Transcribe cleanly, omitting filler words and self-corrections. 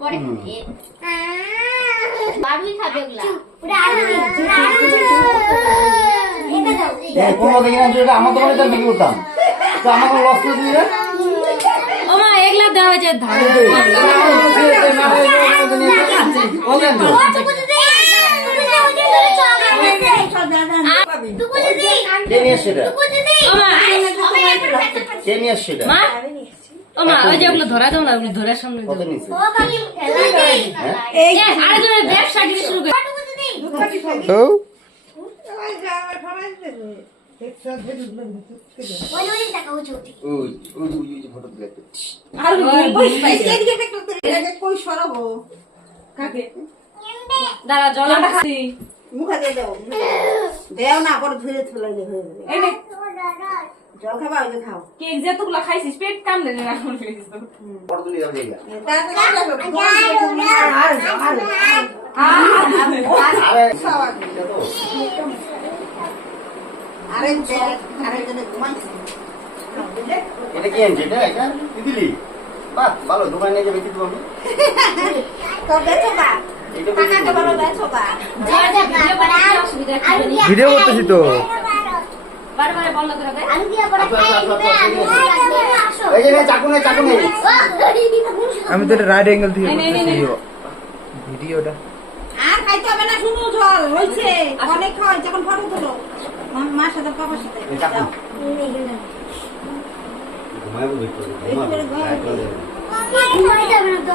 পরে খাবে বারুই খাবে ওগুলা পুরো এই কোন দিকে না যেটা আমার দোকানে তার বিক্রি করতাম তো আমাকে লস করে দিয়ে ও মা এগুলা দেওয়া হয়েছে ধান ও মা ওই যে ওগুলো ধরা দাও না ওগুলো ধরার সামনে ব্যবসা কিনে শুরু করে দাঁড়া জল খাচ্ছি মুখে দিয়ে দাও দেও না পরে ধুয়ে ফেলে হয়ে যাবে জল খাবা ওই যে খাও কেক যেতগুলো খাইছিস পেট কামড়ে না এখন এটা কি আনছে এটা দিদি বাহ ভালো দোকানে নিয়ে বেঁচে দেবো আমি তো বেচো বা টাকাটা বলো বেচো বা ভিডিও করতেছি তো বারবার বন্ধ করে দে আমি দিয়া পরে এই যে চাকু নেই আমি তো রাইট অ্যাঙ্গেল থেকে করতেছি ভিডিওটা আর খাইতে হবে না শুনো জল হইছে অনেক খাওয়া যখন ফটো তুলো মার সাথে পাপার সাথে চাকু ঘুমায় ঘুমায় যাবে না তো